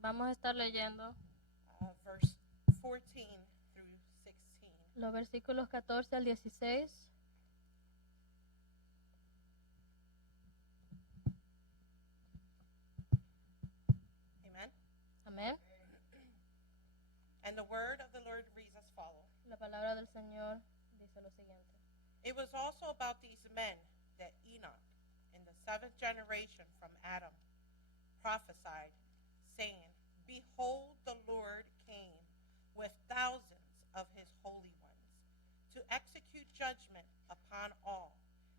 Vamos a estar leyendo verse 14 through 16. los versículos 14 al 16. Amen. Amén. And the word of the Lord reads as follows. La palabra del Señor dice lo siguiente. It was also about these men that Enoch, in the seventh generation from Adam, prophesied, saying, Behold, the Lord came with thousands of his holy ones, to execute judgment upon all,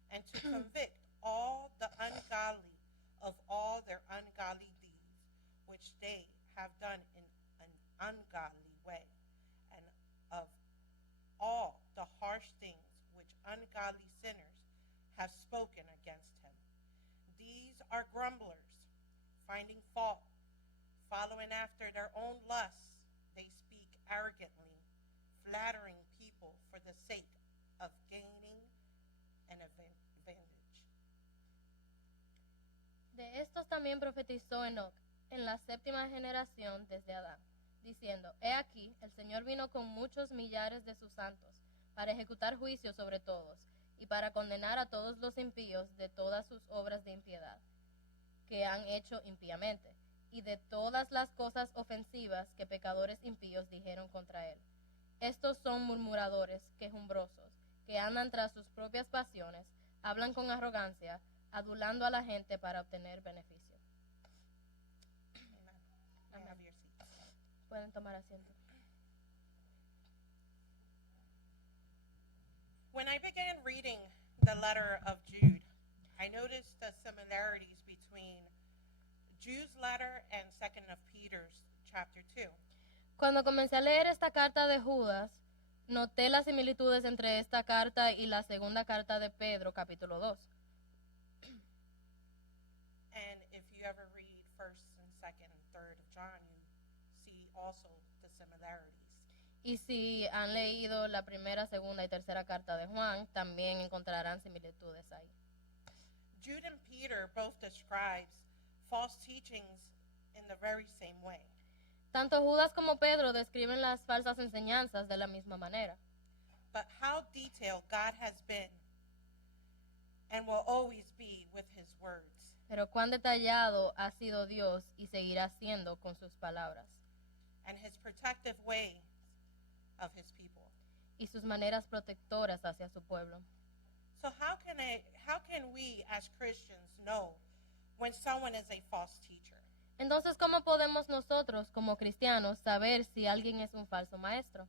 and to convict all the ungodly of all their ungodly deeds, which they have done in an ungodly way, and of all the harsh things which ungodly sinners have spoken against him. These are grumblers, finding fault, following after their own lusts. They speak arrogantly, flattering people for the sake of gaining an advantage. De estos también profetizó Enoc en la séptima generación desde Adán, diciendo, He aquí, el Señor vino con muchos millares de sus santos, para ejecutar juicio sobre todos, y para condenar a todos los impíos de todas sus obras de impiedad, que han hecho impíamente, y de todas las cosas ofensivas que pecadores impíos dijeron contra él. Estos son murmuradores, quejumbrosos, que andan tras sus propias pasiones, hablan con arrogancia, adulando a la gente para obtener beneficio. Amen. Have your seats. Pueden tomar asiento. When I began reading the letter of Jude, I noticed the similarities between Jude's letter and 2nd of Peter's chapter 2. Cuando comencé a leer esta carta de Judas, noté las similitudes entre esta carta y la segunda carta de Pedro, capítulo 2. And if you ever read 1st and 2nd and 3rd of John, you see also the similarities. Y si han leído la primera, segunda y tercera carta de Juan, también encontrarán similitudes ahí. Jude and Peter both describes false teachings in the very same way. Tanto Judas como Pedro describen las falsas enseñanzas de la misma manera. But how detailed God has been and will always be with his words. Pero cuán detallado ha sido Dios y seguirá siendo con sus palabras. And his protective ways of his people. Y sus maneras protectoras hacia su pueblo. So how can we as Christians know when someone is a false teacher? Entonces, ¿cómo podemos nosotros, como cristianos, saber si alguien es un falso maestro?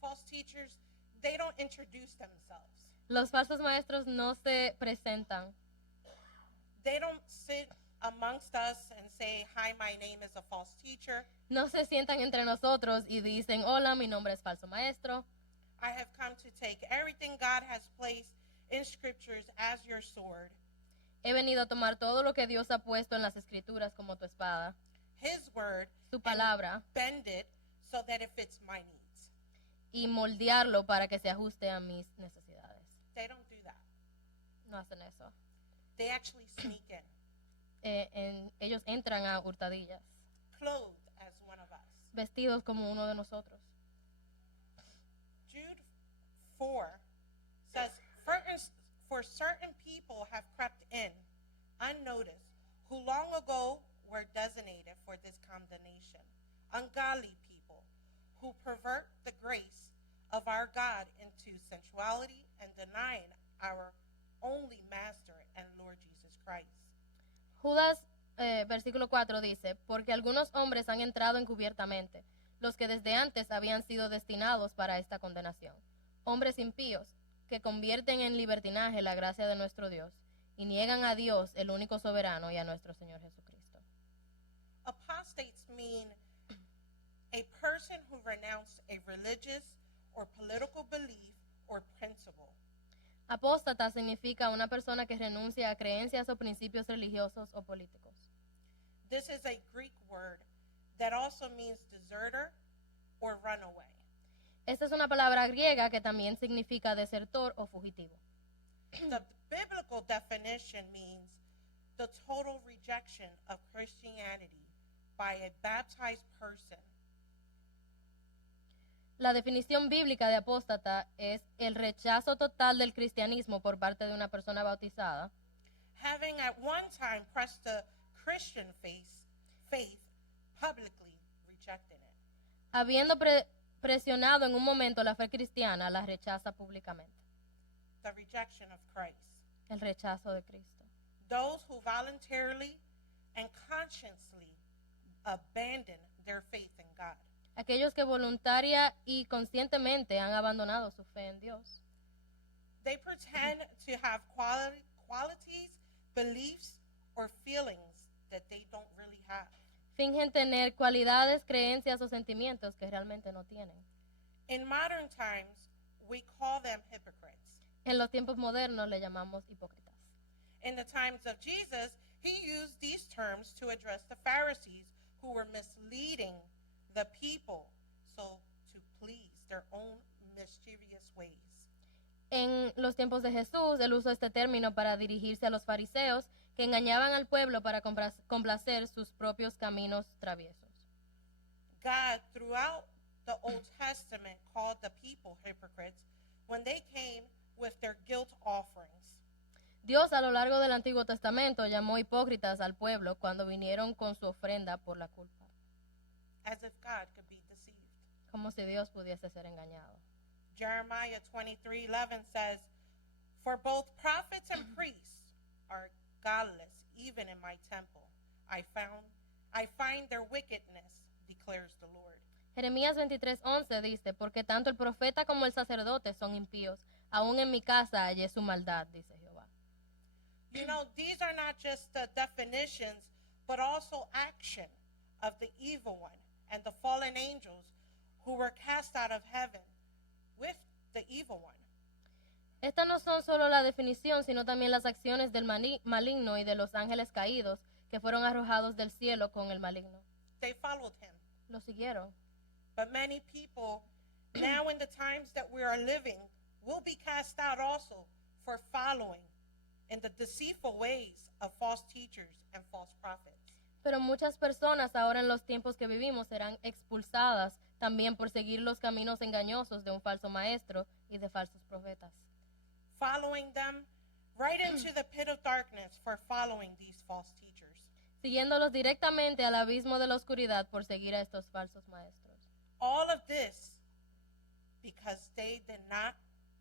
False teachers, they don't introduce themselves. Los falsos maestros no se presentan. They don't sit amongst us and say, hi, my name is a false teacher. No se sientan entre nosotros y dicen, hola, mi nombre es falso maestro. I have come to take everything God has placed in scriptures as your sword. He venido a tomar todo lo que Dios ha puesto en las escrituras como tu espada, His word, su palabra, and bend it so that it fits my needs. y moldearlo para que se ajuste a mis necesidades. They don't do that. No hacen eso. They actually sneak in, Ellos entran a hurtadillas, clothed as one of us. vestidos como uno de nosotros. Jude 4 says, For certain people have crept in, unnoticed, who long ago were designated for this condemnation, ungodly people, who pervert the grace of our God into sensuality and denying our only Master and Lord Jesus Christ. Judas, versículo 4 dice, porque algunos hombres han entrado encubiertamente, los que desde antes habían sido destinados para esta condenación. Hombres impíos, que convierten en libertinaje la gracia de nuestro Dios, y niegan a Dios, el único soberano, y a nuestro Señor Jesucristo. Apostates mean a person who renounced a religious or political belief or principle. Apóstata significa una persona que renuncia a creencias o principios religiosos o políticos. This is a Greek word that also means deserter or runaway. Esta es una palabra griega que también significa desertor o fugitivo. The biblical definition means the total rejection of Christianity by a baptized person. La definición bíblica de apóstata es el rechazo total del cristianismo por parte de una persona bautizada, Having at one time pressed the Christian faith publicly rejecting it. habiendo presionado en un momento la fe cristiana, la rechaza públicamente. The rejection of Christ. El rechazo de Cristo. Those who voluntarily and consciously abandon their faith in God. Aquellos que voluntaria y conscientemente han abandonado su fe en Dios. They pretend to have qualities, beliefs, or feelings that they don't really have. Fingen tener cualidades, creencias o sentimientos que realmente no tienen. In modern times, we call them hypocrites. En los tiempos modernos le llamamos hipócritas. In the times of Jesus, he used these terms to address the Pharisees who were misleading the people so to please their own mischievous ways. En los tiempos de Jesús, él usó este término para dirigirse a los fariseos que engañaban al pueblo para complacer sus propios caminos traviesos. God, throughout the Old Testament, called the people hypocrites when they came with their guilt offerings. Dios a lo largo del Antiguo Testamento llamó hipócritas al pueblo cuando vinieron con su ofrenda por la culpa, As if God could be deceived. como si Dios pudiese ser engañado. Jeremiah 23:11 says, "For both prophets and priests are godless, even in my temple. I find their wickedness, declares the Lord." Jeremías 23:11 dice, porque tanto el profeta como el sacerdote son impíos, aún en mi casa hallé su maldad, dice Jehová. You know, these are not just the definitions, but also action of the evil one and the fallen angels who were cast out of heaven with the evil one. Estas no son solo la definición, sino también las acciones del maligno y de los ángeles caídos que fueron arrojados del cielo con el maligno. They followed him. Lo siguieron. But many people now in the times that we are living will be cast out also for following in the deceitful ways of false teachers and false prophets. Pero muchas personas ahora en los tiempos que vivimos serán expulsadas también por seguir los caminos engañosos de un falso maestro y de falsos profetas. Following them right into the pit of darkness for following these false teachers. Siguiéndolos directamente al abismo de la oscuridad por seguir a estos falsos maestros. All of this because they did not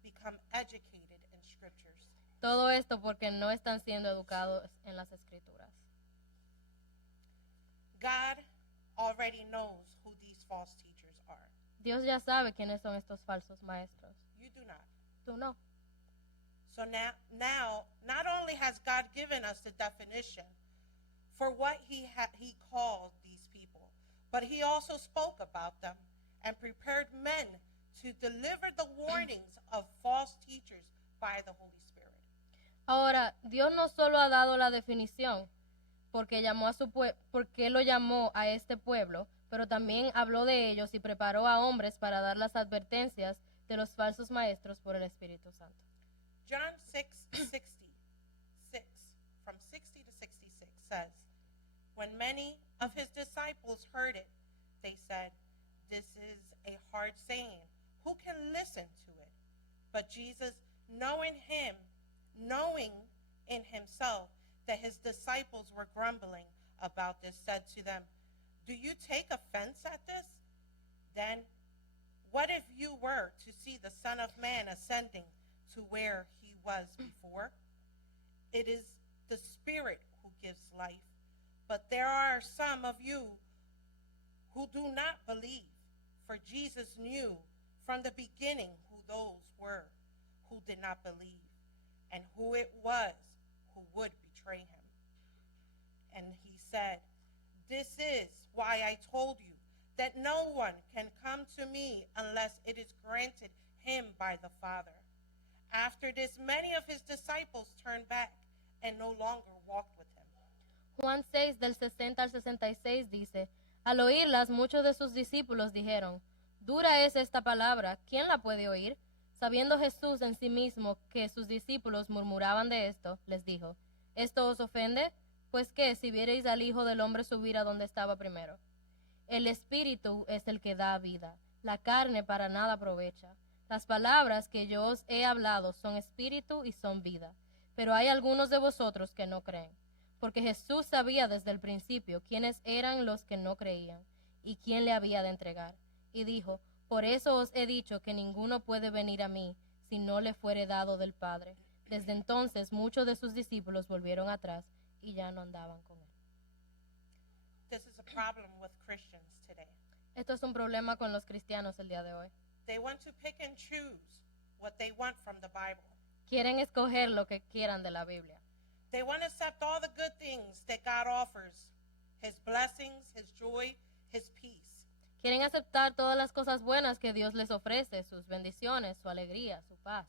become educated in scriptures. Todo esto porque no están siendo educados en las escrituras. God already knows who these false teachers are. Dios ya sabe quiénes son estos falsos maestros. You do not. Tú no. So now, not only has God given us the definition for what he called these people, but he also spoke about them and prepared men to deliver the warnings of false teachers by the Holy Spirit. Ahora, Dios no solo ha dado la definición porque lo llamó a este pueblo, pero también habló de ellos y preparó a hombres para dar las advertencias de los falsos maestros por el Espíritu Santo. John 6:66, from 60 to 66 says, "When many of his disciples heard it, they said, 'This is a hard saying. Who can listen to it?' But Jesus, knowing in himself that his disciples were grumbling about this, said to them, 'Do you take offense at this? Then what if you were to see the Son of Man ascending to where he was before? It is the Spirit who gives life, but there are some of you who do not believe.' For Jesus knew from the beginning who those were who did not believe, and who it was who would betray him. And he said, 'This is why I told you that no one can come to me unless it is granted him by the Father.' After this, many of his disciples turned back and no longer walked with him." Juan 6, del 60 al 66 dice, al oírlas, muchos de sus discípulos dijeron, dura es esta palabra, ¿quién la puede oír? Sabiendo Jesús en sí mismo que sus discípulos murmuraban de esto, les dijo, ¿esto os ofende? Pues que si viereis al Hijo del Hombre subir a donde estaba primero. El Espíritu es el que da vida, la carne para nada aprovecha. Las palabras que yo os he hablado son espíritu y son vida. Pero hay algunos de vosotros que no creen. Porque Jesús sabía desde el principio quiénes eran los que no creían y quién le había de entregar. Y dijo, por eso os he dicho que ninguno puede venir a mí si no le fuere dado del Padre. Desde entonces muchos de sus discípulos volvieron atrás y ya no andaban con él. This is a problem with Christians today. Esto es un problema con los cristianos el día de hoy. They want to pick and choose what they want from the Bible. Quieren escoger lo que quieran de la Biblia. They want to accept all the good things that God offers, His blessings, His joy, His peace. Quieren aceptar todas las cosas buenas que Dios les ofrece, sus bendiciones, su alegría, su paz.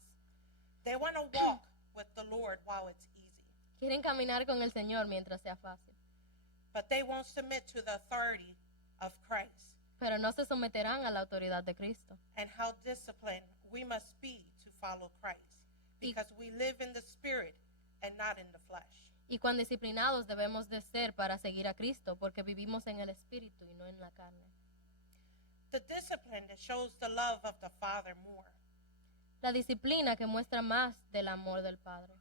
They want to walk with the Lord while it's easy, Quieren caminar con el Señor mientras sea fácil, but they won't submit to the authority of Christ pero no se someterán a la autoridad de Cristo. and how disciplined we must be to follow Christ because we live in the Spirit and not in the flesh. Y cuán disciplinados debemos de ser para seguir a Cristo, porque vivimos en el Espíritu y no en la carne. The discipline that shows the love of the Father more. La disciplina que muestra más del amor del Padre.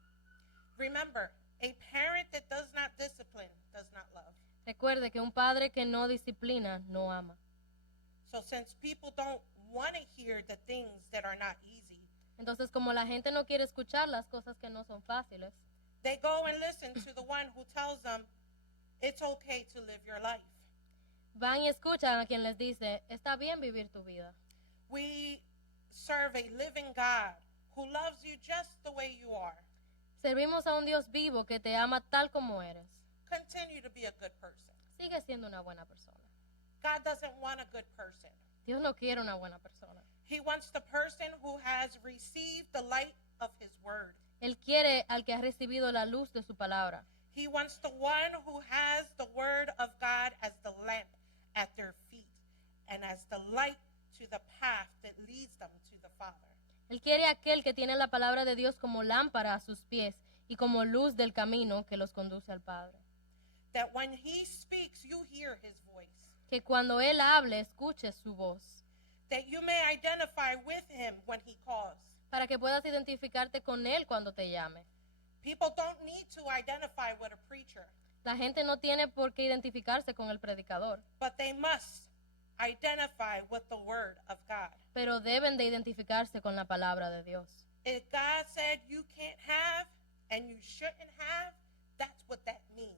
Remember, a parent that does not discipline does not love. Recuerde que un padre que no disciplina no ama. So since people don't want to hear the things that are not easy, Entonces, como la gente no quiere escuchar las cosas que no son fáciles, they go and listen to the one who tells them it's okay to live your life. van y escuchan a quien les dice, está bien vivir tu vida. We serve a living God who loves you just the way you are. Servimos a un Dios vivo que te ama tal como eres. Continue to be a good person. Sigue siendo una buena persona. God doesn't want a good person. Dios no quiere una buena persona. He wants the person who has received the light of His word. Él quiere al que ha recibido la luz de su palabra. He wants the one who has the word of God as the lamp at their feet and as the light to the path that leads them to the Father. Él quiere aquel que tiene la palabra de Dios como lámpara a sus pies y como luz del camino que los conduce al Padre. That when He speaks, you hear His voice. Que cuando Él hable, escuches su voz, That you may identify with Him when He calls. para que puedas identificarte con Él cuando te llame. People don't need to identify with a preacher, La gente no tiene por qué identificarse con el predicador, but they must identify with the word of God. pero deben de identificarse con la palabra de Dios. If God said you can't have and you shouldn't have, that's what that means.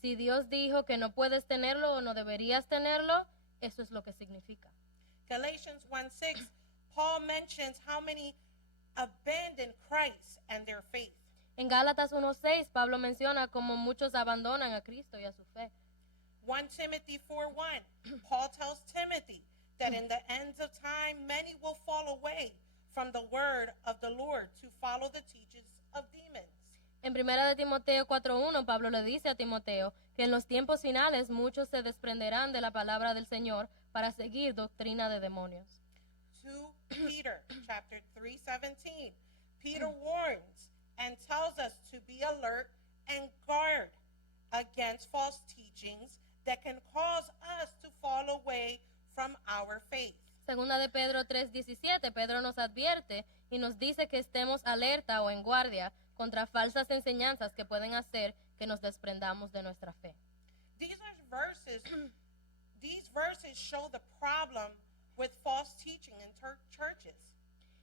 Si Dios dijo que no puedes tenerlo o no deberías tenerlo, eso es lo que significa. Galatians 1:6, Paul mentions how many abandon Christ and their faith. En Gálatas 1:6, Pablo menciona cómo muchos abandonan a Cristo y a su fe. 1 Timothy 4:1, Paul tells Timothy that in the ends of time many will fall away from the word of the Lord to follow the teachings of demons. En 1 de Timoteo 4:1, Pablo le dice a Timoteo que en los tiempos finales muchos se desprenderán de la palabra del Señor para seguir doctrina de demonios. 2 Peter chapter 3:17, Peter warns and tells us to be alert and guard against false teachings that can cause us to fall away from our faith. Segunda de Pedro 3:17, Pedro nos advierte y nos dice que estemos alerta o en guardia contra falsas enseñanzas que pueden hacer que nos desprendamos de nuestra fe. These verses show the problem with false teaching in churches.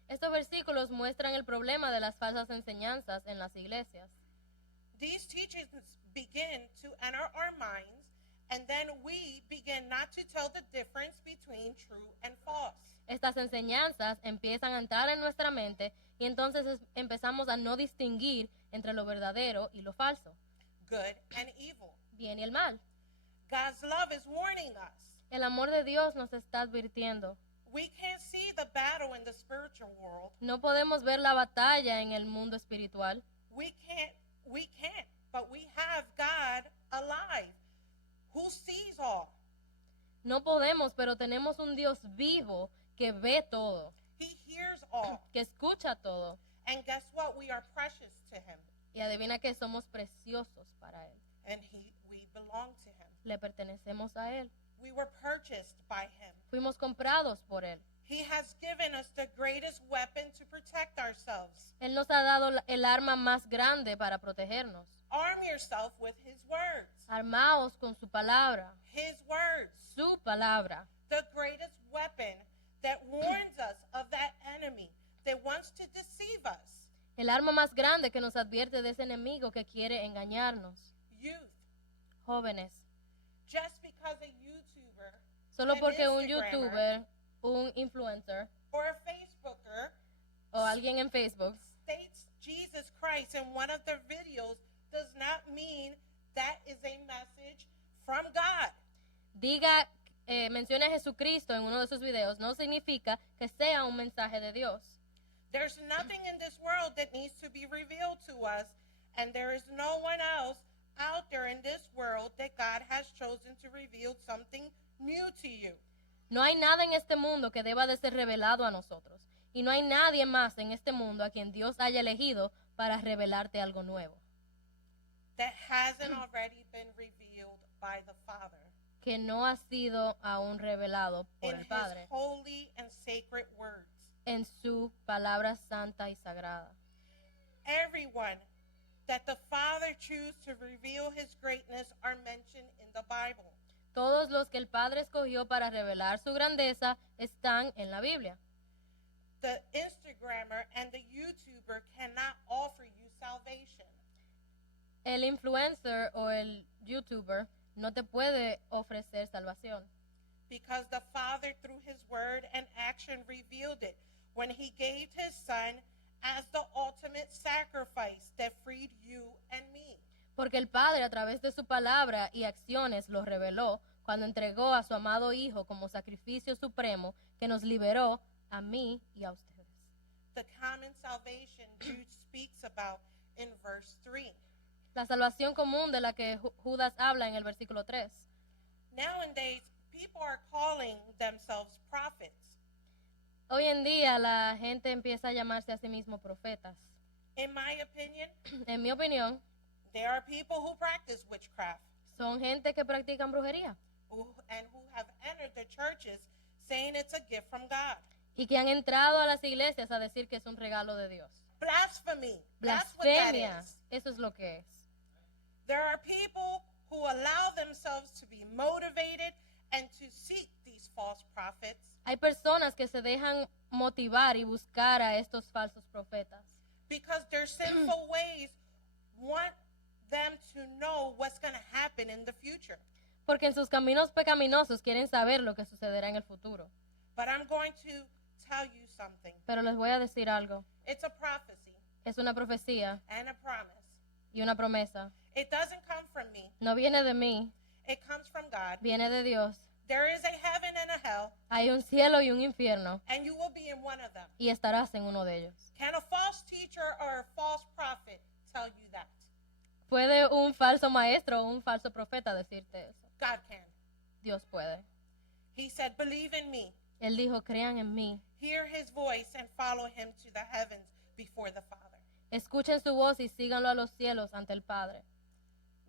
Estos versículos muestran el problema de las falsas enseñanzas en las iglesias. These teachings begin to enter our minds, and then we begin not to tell the difference between true and false. Estas enseñanzas empiezan a entrar en nuestra mente y entonces empezamos a no distinguir entre lo verdadero y lo falso, Good and evil. bien y el mal. God's love is warning us. El amor de Dios nos está advirtiendo. We can't see the battle in the spiritual world. No podemos ver la batalla en el mundo espiritual. We can't, but we have God alive who sees all. No podemos, pero tenemos un Dios vivo que ve todo, He hears all. que escucha todo. And guess what? We are precious to Him. Y adivina que somos preciosos para Él. and we belong to him. Le pertenecemos a Él. We were purchased by him. Fuimos comprados por Él. He has given us the greatest weapon to protect ourselves. Él nos ha dado el arma más grande para protegernos. Arm yourself with his words. Armaos con su palabra. His words. Su palabra. The greatest weapon that warns us of that enemy that wants to deceive us. El arma más grande que nos advierte de ese enemigo que quiere engañarnos. Youth. Jóvenes. Just because a YouTuber Solo an porque un Instagrammer, youtuber, un influencer or a Facebooker o alguien en Facebook states Jesus Christ in one of their videos does not mean that is a message from God. diga, mencione a Jesucristo en uno de sus videos, no significa que sea un mensaje de Dios. There's nothing in this world that needs to be revealed to us, and there is no one else out there in this world that God has chosen to reveal something new to you. No hay nada en este mundo que deba de ser revelado a nosotros. Y no hay nadie más en este mundo a quien Dios haya elegido para revelarte algo nuevo. That hasn't already been revealed by the Father Que no ha sido aún revelado por in el his Padre holy and sacred words. en su palabra santa y sagrada. Everyone that the Father chooses to reveal his greatness are mentioned in the Bible. Todos los que el Padre escogió para revelar su grandeza están en la Biblia. The Instagrammer and the YouTuber cannot offer you salvation. El influencer o el youtuber no te puede ofrecer salvación. Because the Father, through his word and action, revealed it when he gave his Son as the ultimate sacrifice that freed you and me. Porque el Padre a través de su palabra y acciones lo reveló cuando entregó a su amado Hijo como sacrificio supremo que nos liberó a mí y a ustedes. The common salvation Jude speaks about in verse 3. La salvación común de la que Judas habla en el versículo 3. Nowadays, people are calling themselves prophets. Hoy en día la gente empieza a llamarse a sí mismo profetas. In my opinion, En mi opinión, there are people who practice witchcraft son gente que practican brujería and who have entered the churches saying it's a gift from God. y que han entrado a las iglesias a decir que es un regalo de Dios. Blasphemy. That's what that Blasfemia, is. eso es lo que es. There are people who allow themselves to be motivated and to seek these false prophets Hay personas que se dejan motivar y buscar a estos falsos profetas because their sinful ways want them to know what's going to happen in the future. porque en sus caminos pecaminosos quieren saber lo que sucederá en el futuro. But I'm going to tell you something. Pero les voy a decir algo. It's a prophecy Es una profecía and a promise. y una promesa. It doesn't come from me. No viene de mí, It comes from God. viene de Dios. There is a heaven and a hell, Hay un cielo y un infierno and you will be in one of them. y estarás en uno de ellos. Can a false teacher or a false prophet tell you that? ¿Puede un falso maestro o un falso profeta decirte eso? God can. Dios puede. He said, believe in me. Él dijo, crean en mí. Hear his voice and follow him to the heavens before the Father. Escuchen su voz y síganlo a los cielos ante el Padre.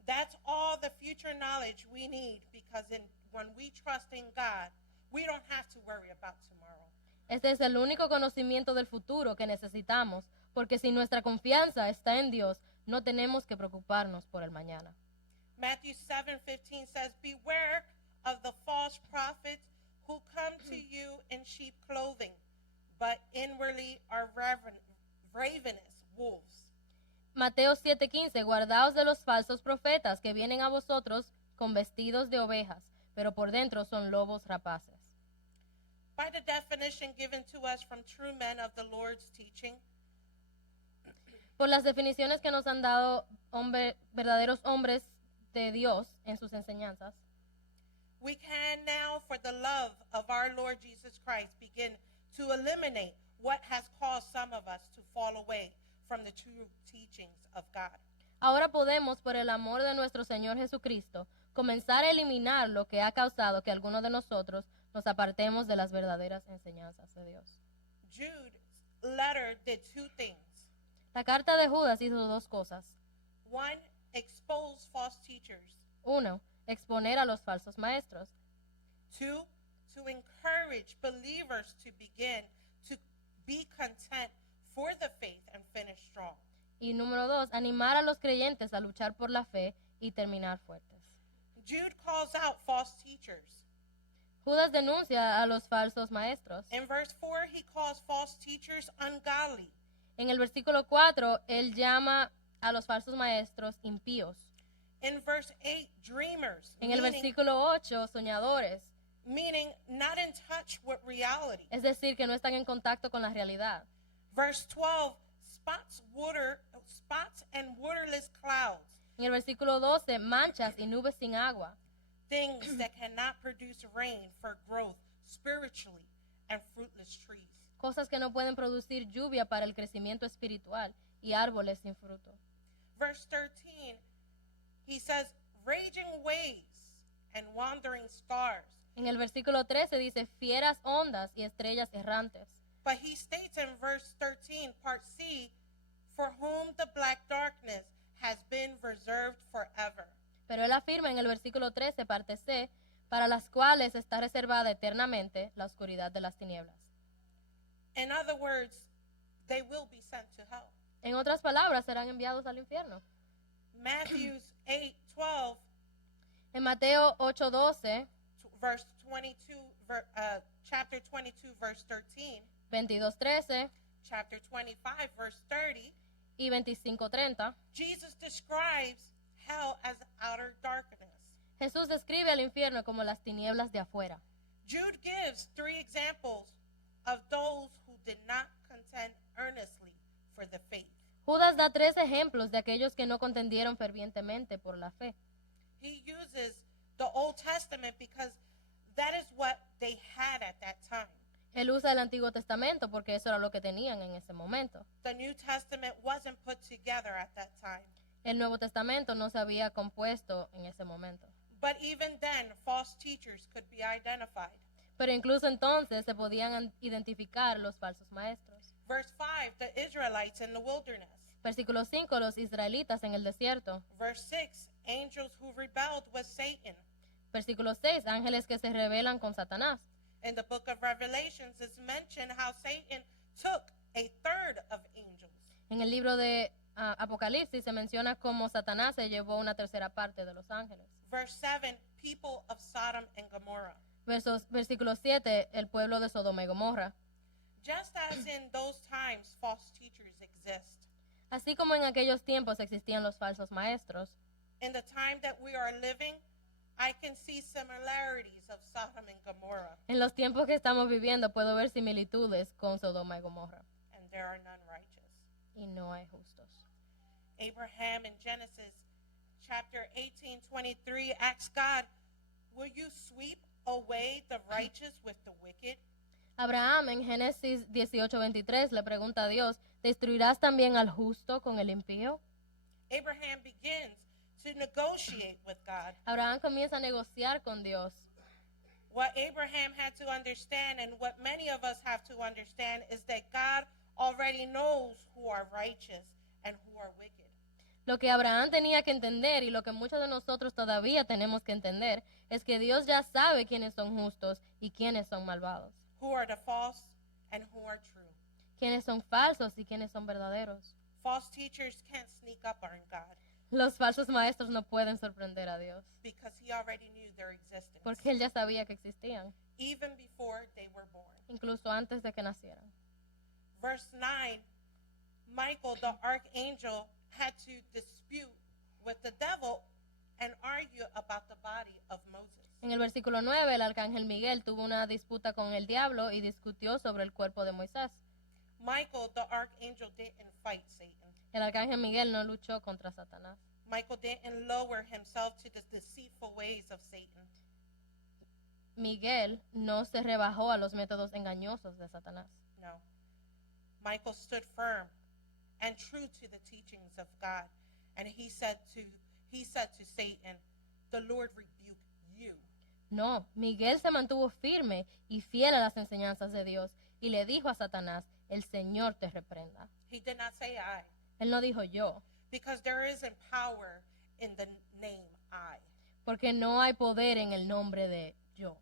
That's all the future knowledge we need because when we trust in God, we don't have to worry about tomorrow. Este es el único conocimiento del futuro que necesitamos, porque si nuestra confianza está en Dios, no tenemos que preocuparnos por el mañana. Matthew 7:15 says, beware of the false prophets who come to you in sheep clothing, but inwardly are ravenous wolves. Mateo 7:15, guardaos de los falsos profetas que vienen a vosotros con vestidos de ovejas, pero por dentro son lobos rapaces. By the definition given to us from true men of the Lord's teaching, Por las definiciones que nos han dado verdaderos hombres de Dios en sus enseñanzas, we can now, for the love of our Lord Jesus Christ, begin to eliminate what has caused some of us to fall away from the true teachings of God. ahora podemos, por el amor de nuestro Señor Jesucristo, comenzar a eliminar lo que ha causado que algunos de nosotros nos apartemos de las verdaderas enseñanzas de Dios. Jude's letter did two things. La carta de Judas hizo dos cosas. One, expose false teachers. 1. Exponer a los falsos maestros. 2, to encourage believers to begin to be content for the faith and finish strong. Y número 2, animar a los creyentes a luchar por la fe y terminar fuertes. Jude calls out false teachers. Judas denuncia a los falsos maestros. In verse 4, he calls false teachers ungodly. En el versículo 4, él llama a los falsos maestros impíos. In verse 8, dreamers, En el versículo 8, soñadores. meaning not in touch with reality. Es decir, que no están en contacto con la realidad. Verse 12, spots and waterless clouds, En el versículo 12, manchas y nubes sin agua. things that cannot produce rain for growth spiritually, and fruitless trees. Cosas que no pueden producir lluvia para el crecimiento espiritual y árboles sin fruto. Verse 13, he says, raging waves and wandering stars. En el versículo 13 dice fieras ondas y estrellas errantes. But he states in verse 13, part C, for whom the black darkness has been reserved forever. Pero él afirma en el versículo 13, parte C, para las cuales está reservada eternamente la oscuridad de las tinieblas. In other words, they will be sent to hell. En otras palabras, serán enviados al infierno. Matthew 8:12, En Mateo 8:12, verse 22, chapter 22, verse 13, 22:13 chapter 25, verse 30, y 25:30, Jesus describes hell as outer darkness. Jesús describe al infierno como las tinieblas de afuera. Jude gives 3 examples of those who did not contend earnestly for the faith. Judas da 3 ejemplos de aquellos que no contendieron fervientemente por la fe. He uses the Old Testament because that is what they had at that time. Él usa el Antiguo Testamento porque eso era lo que tenían en ese momento. The New Testament wasn't put together at that time. El Nuevo Testamento no se había compuesto en ese momento. But even then, false teachers could be identified. Pero incluso entonces se podían identificar los falsos maestros. Verse 5, the Israelites in the wilderness. Versículo 5, los israelitas en el desierto. Verse 6, angels who rebelled with Satan. Versículo 6, ángeles que se rebelan con Satanás. In the book of Revelations, it's mentioned how Satan took a third of angels. En el libro de Apocalipsis se menciona cómo Satanás se llevó una tercera parte de los ángeles. Verse 7, people of Sodom and Gomorrah. Versículo 7, el pueblo de Sodoma y Gomorra. Just as in those times, false teachers exist. Así como en aquellos tiempos existían los falsos maestros, In the time that we are living, I can see similarities of Sodom and Gomorrah, en los tiempos que estamos viviendo puedo ver similitudes con Sodoma y Gomorra. and there are none righteous. Y no hay justos. Abraham in Genesis chapter 18:23 asks God, will you sweep away the righteous with the wicked? Abraham en Génesis 18:23 le pregunta a Dios, ¿destruirás también al justo con el impío? Abraham begins to negotiate with God. Abraham comienza a negociar con Dios. What Abraham had to understand, and what many of us have to understand, is that God already knows who are righteous and who are wicked. Lo que Abraham tenía que entender y lo que muchos de nosotros todavía tenemos que entender es que Dios ya sabe quiénes son justos y quiénes son malvados, Who are the false and who are true. quiénes son falsos y quiénes son verdaderos. False teachers can't sneak up on God Los falsos maestros no pueden sorprender a Dios because he already knew their existence, porque Él ya sabía que existían, even before they were born. incluso antes de que nacieran. Verse 9, Michael, the archangel, had to dispute with the devil and argue about the body of Moses. En el versículo 9, el arcángel Miguel tuvo una disputa con el diablo y discutió sobre el cuerpo de Moisés. Michael, the archangel, didn't fight Satan. El arcángel Miguel no luchó contra Satanás. Michael didn't lower himself to the deceitful ways of Satan. Miguel no se rebajó a los métodos engañosos de Satanás. No. Michael stood firm and true to the teachings of God. And he said to Satan, the Lord rebuke you. No, Miguel se mantuvo firme y fiel a las enseñanzas de Dios y le dijo a Satanás, el Señor te reprenda. He did not say I, Él no dijo yo, because there isn't power in the name I. porque no hay poder en el nombre de yo,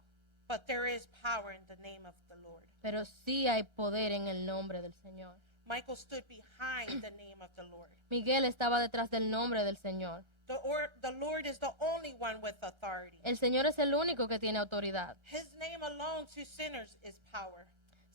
But there is power in the name of the Lord. pero sí hay poder en el nombre del Señor. Michael stood behind the name of the Lord. Miguel estaba detrás del nombre del Señor. The Lord is the only one with authority. El Señor es el único que tiene autoridad. His name alone to sinners is power.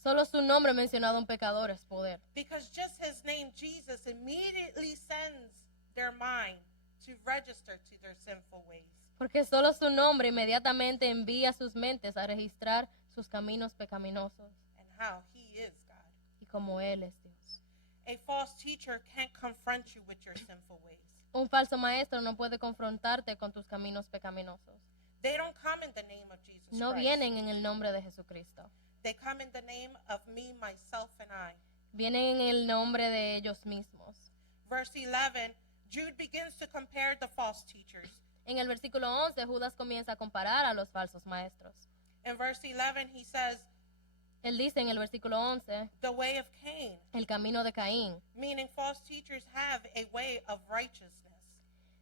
Solo su nombre mencionado a un pecador es poder. Because just his name, Jesus, immediately sends their mind to register to their sinful ways. Porque solo su nombre inmediatamente envía sus mentes a registrar sus caminos pecaminosos And how he is God. y como Él es Dios. A false teacher can't confront you with your sinful ways. Un falso maestro no puede confrontarte con tus caminos pecaminosos. They don't come in the name of Jesus No Christ. vienen en el nombre de Jesucristo. They come in the name of me, myself, and I. Vienen en el nombre de ellos mismos. Verse 11, Jude begins to compare the false teachers. En el versículo 11, Judas comienza a comparar a los falsos maestros. In verse 11, he says, Él dice en el versículo 11, the way of Cain, el camino de Caín. meaning false teachers have a way of righteousness,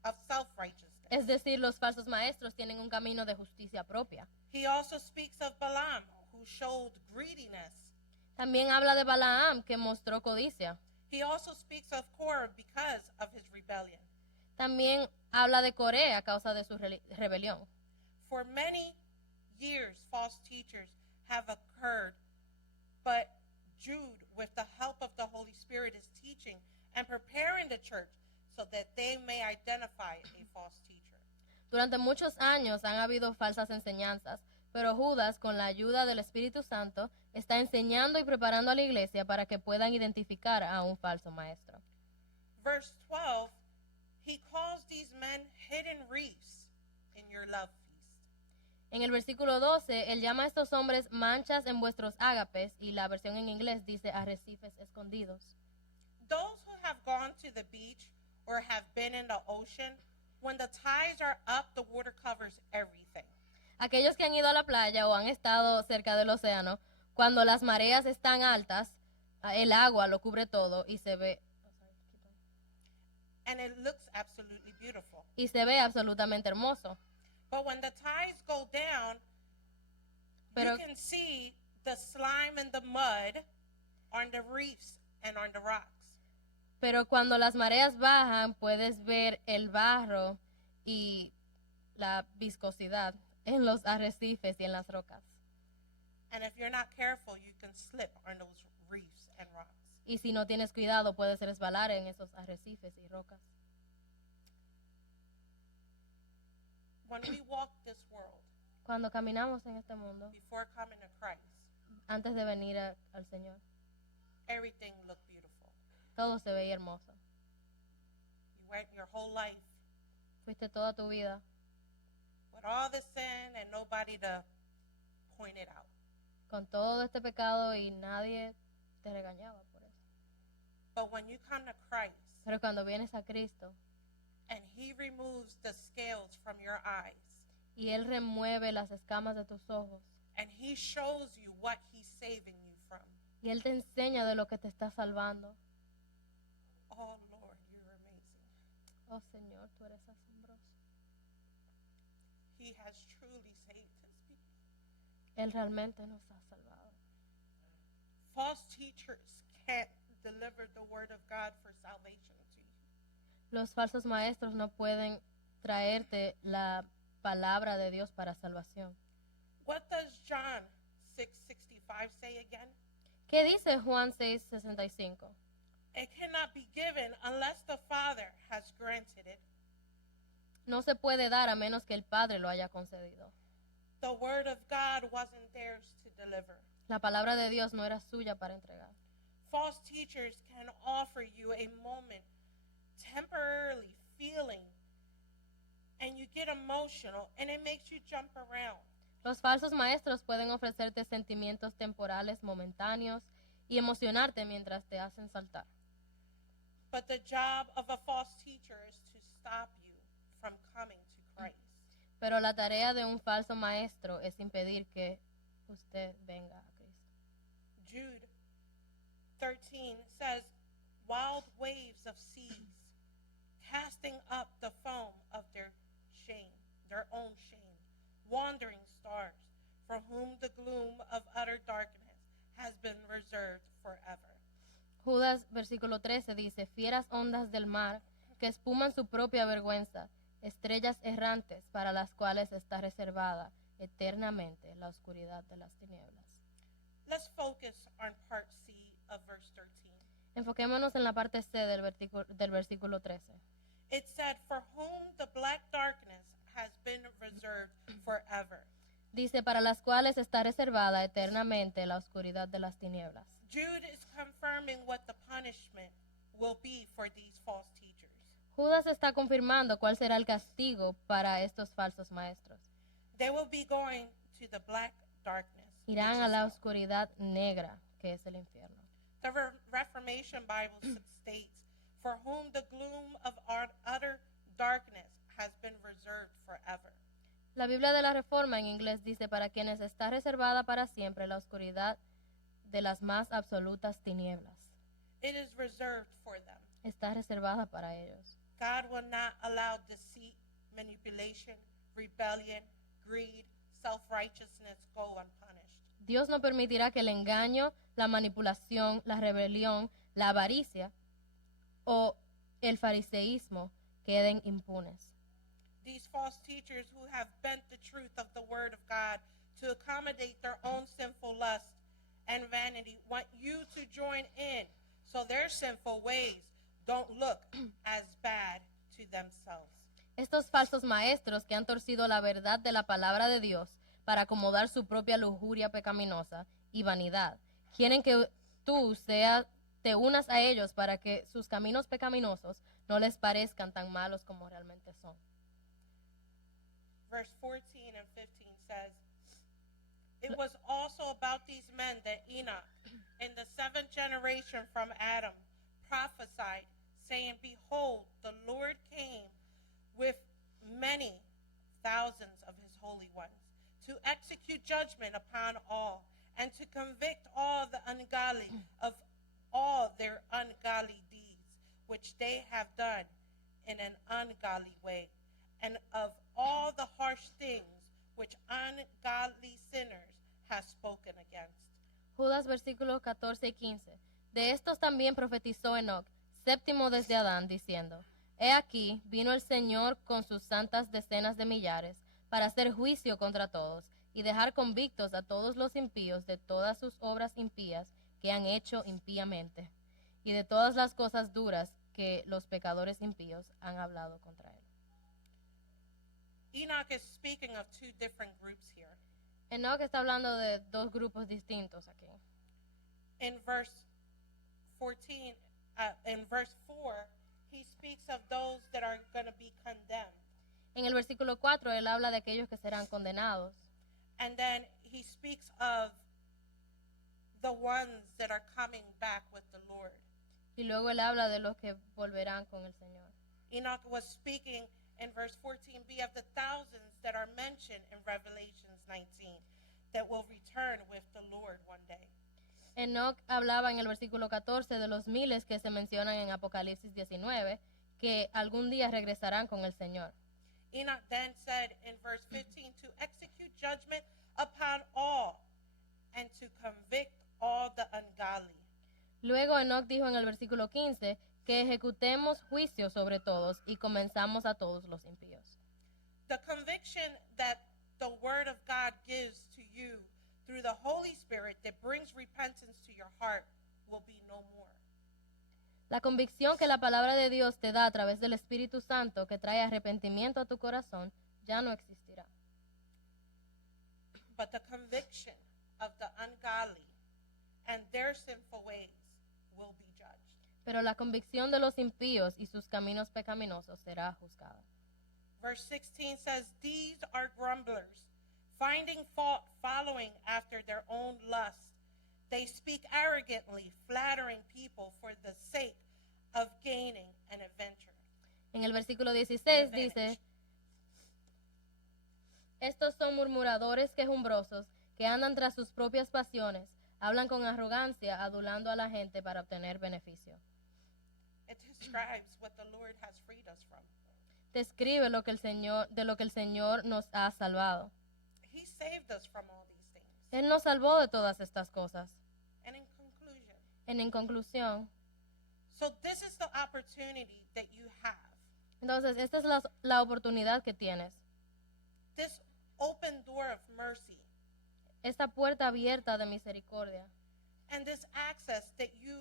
of self-righteousness. Es decir, los falsos maestros tienen un camino de justicia propia. He also speaks of Balaam, who showed greediness. También habla de Balaam, que mostró codicia. He also speaks of Korah because of his rebellion. También habla de Coré a causa de su rebelión. For many years, false teachers have occurred, but Jude, with the help of the Holy Spirit, is teaching and preparing the church so that they may identify a false teacher. Durante muchos años han habido falsas enseñanzas, pero Judas, con la ayuda del Espíritu Santo, está enseñando y preparando a la iglesia para que puedan identificar a un falso maestro. Verse 12, he calls these men hidden reefs in your love feast. En el versículo 12, él llama a estos hombres manchas en vuestros ágapes, y la versión en inglés dice arrecifes escondidos. Those who have gone to the beach or have been in the ocean, when the tides are up, the water covers everything. Aquellos que han ido a la playa o han estado cerca del océano, cuando las mareas están altas, el agua lo cubre todo y se ve And it looks absolutely beautiful. absolutamente hermoso. But when the tides go down, Pero- you can see the slime and the mud on the reefs and on the rocks. Pero cuando las mareas bajan, puedes ver el barro y la viscosidad en los arrecifes y en las rocas. And if you're not careful, you can slip on those reefs and rocks. Y si no tienes cuidado, puedes resbalar en esos arrecifes y rocas. When we walk this world, Cuando caminamos en este mundo, before coming to Christ, antes de venir al Señor, everything looked beautiful. todo se veía hermoso. You went your whole life Fuiste toda tu vida with all the sin and nobody to point it out. con todo este pecado y nadie te regañaba por eso. But when you come to Christ Pero cuando vienes a Cristo and he removes the scales from your eyes y Él remueve las escamas de tus ojos and he shows you what he's saving you from. y Él te enseña de lo que te está salvando. Oh Lord, you're amazing. Oh Señor, tú eres asombroso. He has truly saved his people. Él realmente nos ha salvado. False teachers can't deliver the word of God for salvation to you. Los falsos maestros no pueden traerte la palabra de Dios para salvación. What does John 6:65 say again? ¿Qué dice Juan 6:65? It cannot be given unless the Father has granted it. No se puede dar a menos que el Padre lo haya concedido. The word of God wasn't theirs to deliver. La palabra de Dios no era suya para entregar. False teachers can offer you a moment, temporarily feeling, and you get emotional, and it makes you jump around. Los falsos maestros pueden ofrecerte sentimientos temporales momentáneos y emocionarte mientras te hacen saltar. But the job of a false teacher is to stop you from coming to Christ. Pero la tarea de un falso maestro es impedir que usted venga a Cristo. Jude 13 says, wild waves of seas, casting up the foam of their own shame, wandering stars, for whom the gloom of utter darkness has been reserved forever. Judas, versículo 13, dice, fieras ondas del mar que espuman su propia vergüenza, estrellas errantes para las cuales está reservada eternamente la oscuridad de las tinieblas. Let's focus on part C of verse 13. Enfoquémonos en la parte C del versículo 13. It said, for whom the black darkness has been reserved forever. Dice, para las cuales está reservada eternamente la oscuridad de las tinieblas. Jude is confirming what the punishment will be for these false teachers. Judas está confirmando cuál será el castigo para estos falsos maestros. They will be going to the black darkness. Irán a la oscuridad negra, que es el infierno. The Reformation Bible states, for whom the gloom of utter darkness has been reserved forever. La Biblia de la Reforma en inglés dice, para quienes está reservada para siempre la oscuridad de las más absolutas tinieblas. It is reserved for them. Está reservada para ellos. God will not allow deceit, manipulation, rebellion, greed, self-righteousness go unpunished. Dios no permitirá que el engaño, la manipulación, la rebelión, la avaricia o el fariseísmo queden impunes. These false teachers who have bent the truth of the Word of God to accommodate their own sinful lust and vanity want you to join in so their sinful ways don't look as bad to themselves. Estos falsos maestros que han torcido la verdad de la palabra de Dios para acomodar su propia lujuria pecaminosa y vanidad, quieren que tú te unas a ellos para que sus caminos pecaminosos no les parezcan tan malos como realmente son. Verse 14 and 15 says, it was also about these men that Enoch, in the seventh generation from Adam, prophesied, saying, behold, the Lord came with many thousands of his holy ones, to execute judgment upon all, and to convict all the ungodly of all their ungodly deeds, which they have done in an ungodly way, and of all the harsh things which ungodly sinners have spoken against. Judas versículos 14 y 15. De estos también profetizó Enoc, séptimo desde Adán, diciendo, he aquí, vino el Señor con sus santas decenas de millares, para hacer juicio contra todos, y dejar convictos a todos los impíos de todas sus obras impías que han hecho impíamente, y de todas las cosas duras que los pecadores impíos han hablado contra él. Enoch is speaking of two different groups here. Enoc está hablando de dos grupos distintos aquí. In verse 14, in verse 4, he speaks of those that are going to be condemned. En el versículo 4, él habla de aquellos que serán condenados. And then he speaks of the ones that are coming back with the Lord. Y luego él habla de los que volverán con el Señor. Enoch was speaking in verse 14b of the thousands that are mentioned in Revelations 19 that will return with the Lord one day. Enoc hablaba en el versículo 14 de los miles que se mencionan en Apocalipsis 19, que algún día regresarán con el Señor. Enoch then said in verse 15 to execute judgment upon all and to convict all the ungodly. Luego Enoc dijo en el versículo 15 que ejecutemos juicio sobre todos y comenzamos a todos los impíos. The conviction that the Word of God gives to you through the Holy Spirit that brings repentance to your heart will be no more. La convicción que la palabra de Dios te da a través del Espíritu Santo que trae arrepentimiento a tu corazón ya no existirá. But the conviction of the ungodly and their sinful ways will be judged. Pero la convicción de los impíos y sus caminos pecaminosos será juzgada. Verse 16 says, these are grumblers, finding fault, following after their own lust. They speak arrogantly, flattering people for the sake of gaining an adventure. En el versículo 16 dice, estos son murmuradores quejumbrosos que andan tras sus propias pasiones, hablan con arrogancia, adulando a la gente para obtener beneficio. It describes what the Lord has freed us from. describe lo que de lo que el Señor nos ha salvado. He saved us from all these things. Él nos salvó de todas estas cosas. And in conclusion, En conclusión, so this is the opportunity that you have. entonces esta es la oportunidad que tienes. This open door of mercy Esta puerta abierta de misericordia. and this access that you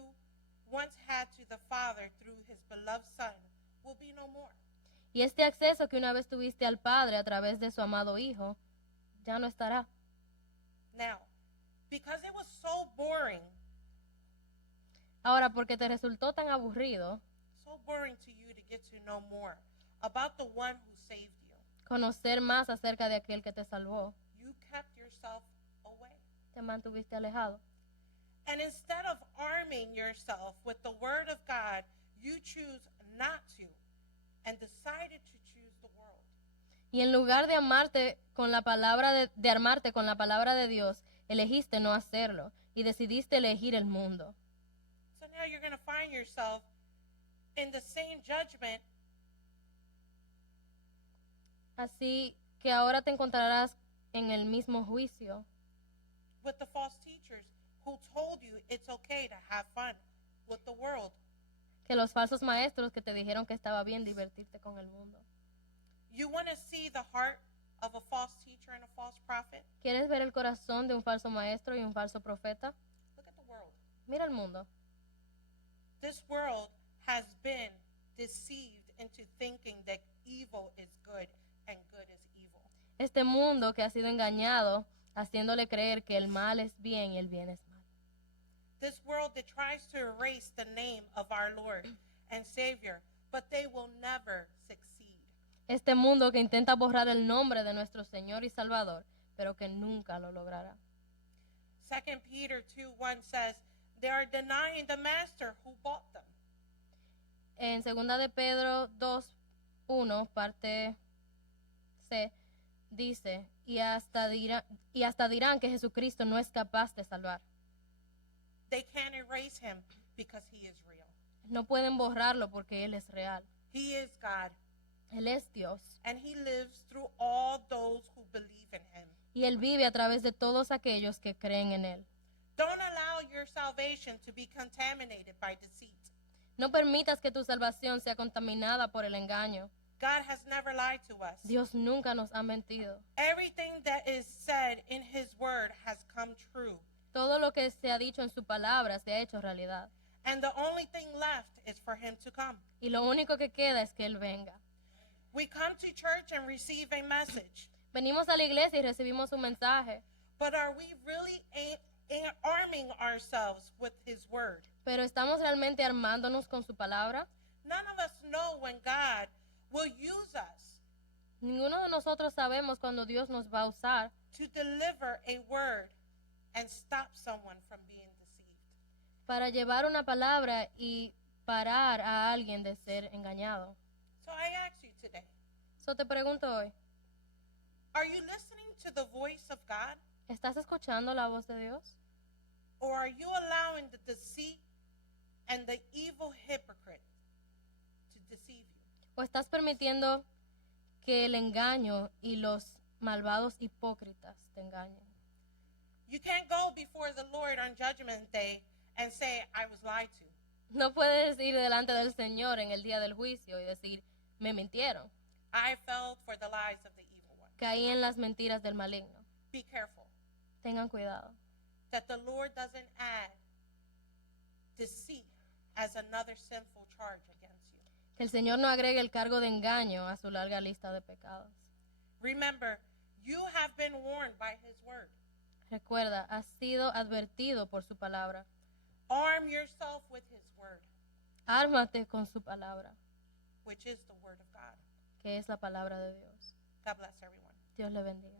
once had to the Father through his beloved Son will be no more. Y este acceso que una vez tuviste al Padre a través de su amado Hijo, ya no estará. Now, because it was so boring Ahora, porque te resultó tan aburrido to you to get to know more about the one who saved you, conocer más acerca de aquel que te salvó, you kept yourself away. te mantuviste alejado. And instead of arming yourself with the Word of God, you choose not to and decided to choose the world. Y en lugar de amarte con la palabra de armarte con la palabra de Dios, elegiste no hacerlo y decidiste elegir el mundo. So now you're going to find yourself in the same judgment Así que ahora te encontrarás en el mismo juicio with the false teachers who told you it's okay to have fun with the world. que los falsos maestros que te dijeron que estaba bien divertirte con el mundo. You want to see the heart of a false teacher and a false prophet? ¿Quieres ver el corazón de un falso maestro y un falso profeta? Look at the world. Mira el mundo. This world has been deceived into thinking that evil is good and good is evil. Este mundo que ha sido engañado, haciéndole creer que el mal es bien y el bien es mal. This world that tries to erase the name of our Lord and Savior, but they will never succeed. Este mundo que intenta borrar el nombre de nuestro Señor y Salvador, pero que nunca lo logrará. 2 Peter 2:1 says, they are denying the master who bought them. En 2 de Pedro 2:1, parte C, dice, y hasta dirán que Jesucristo no es capaz de salvar. They can't erase him because he is real. No pueden borrarlo porque Él es real. He is God, Él es Dios. and he lives through all those who believe in him. Y Él vive a través de todos aquellos que creen en Él. Don't allow your salvation to be contaminated by deceit. No permitas que tu salvación sea contaminada por el engaño. God has never lied to us. Dios nunca nos ha mentido. Everything that is said in his word has come true. Todo lo que se ha dicho en su palabra se ha hecho realidad. And the only thing left is for him to come. Y lo único que queda es que Él venga. We come to church and receive a message. Venimos a la iglesia y recibimos un mensaje, But are we really arming ourselves with his word? pero ¿estamos realmente armándonos con su palabra? None of us know when God will use us Ninguno de nosotros sabemos cuando Dios nos va a usar to deliver a word and stop someone from being deceived. para llevar una palabra y parar a alguien de ser engañado. So I ask you today, So te pregunto hoy, are you listening to the voice of God, ¿estás escuchando la voz de Dios? or are you allowing the deceit and the evil hypocrite to deceive you? ¿O estás permitiendo que el engaño y los malvados hipócritas te engañen? You can't go before the Lord on Judgment Day and say, I was lied to. No puedes ir delante del Señor en el día del juicio y decir, me mintieron. I fell for the lies of the evil one. Caí en las mentiras del maligno. Be careful Tengan cuidado. that the Lord doesn't add deceit as another sinful charge against you. Que el Señor no agregue el cargo de engaño a su larga lista de pecados. Remember, you have been warned by his word. Recuerda, has sido advertido por su palabra. Arm yourself with his word, Ármate con su palabra, which is the word of God. que es la palabra de Dios. God bless everyone. Dios le bendiga.